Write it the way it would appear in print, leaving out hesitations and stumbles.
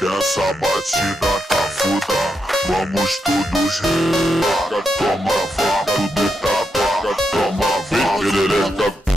Essa batida tá foda, vamos todos regar. Toma vaca, tudo tá vaca, toma vaca,